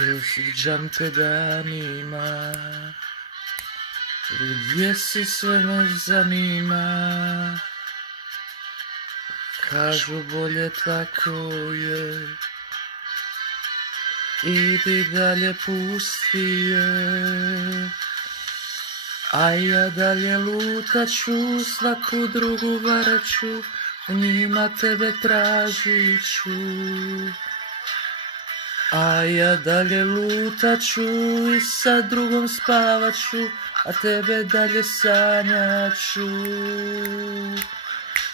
Čestitam te danima, gdje si sve me zanima. Kažu bolje tako je, idi dalje pusti je. A ja dalje lutaću, svaku drugu varaću, u njima tebe tražit ću. A ja dalje lutaću i sa drugom spavaću, a tebe dalje sanjaću.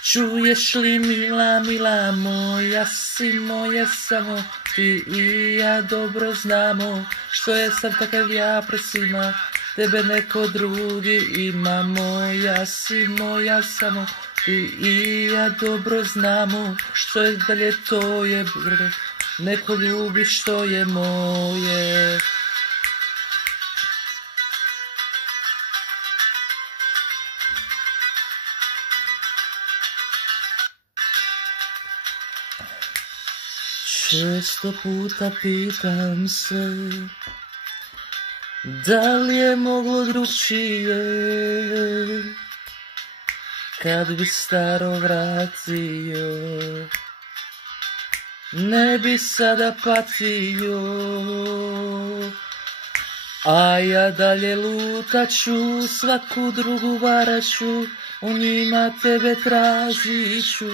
Čuješ li mila, mila moja si moja samo, ti i ja dobro znamo, što je sam takav ja pred svima, tebe neko drugi ima. Moja si moja samo, ti i ja dobro znamo, što je dalje to je brde. Neko ljubi što je moje. Često puta pitam se, da li je moglo drugčije, kad bi staro vratio, ne bi sada patio. A ja dalje lutaću, svaku drugu varaću, u njima tebe tražiću.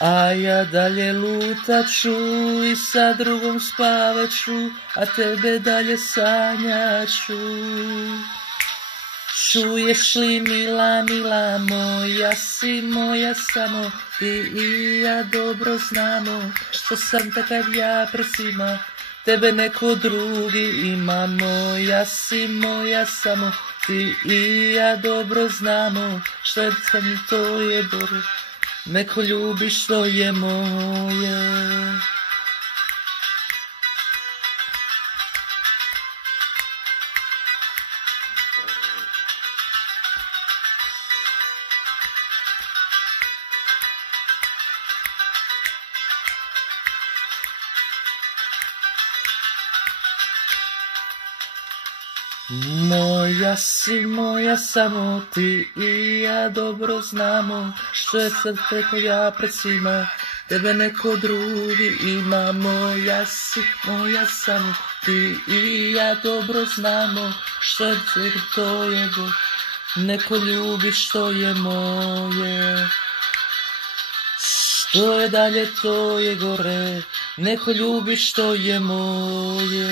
A ja dalje lutaću i sa drugom spavaću, a tebe dalje sanjaću. Čuješ li mila, mila moja si moja samo, ti i ja dobro znamo, što sam takav ja pred svima, tebe neko drugi ima. Moja si moja samo, ti i ja dobro znamo, što sam to je bolje, neko ljubi što je moje. Moja si moja samo, ti i ja dobro znamo, što je sad preko ja pred svima, tebe neko drugi ima. Moja si moja samo, ti i ja dobro znamo, što je to je go, neko ljubi što je moje. Što je dalje to je gore, neko ljubi što je moje.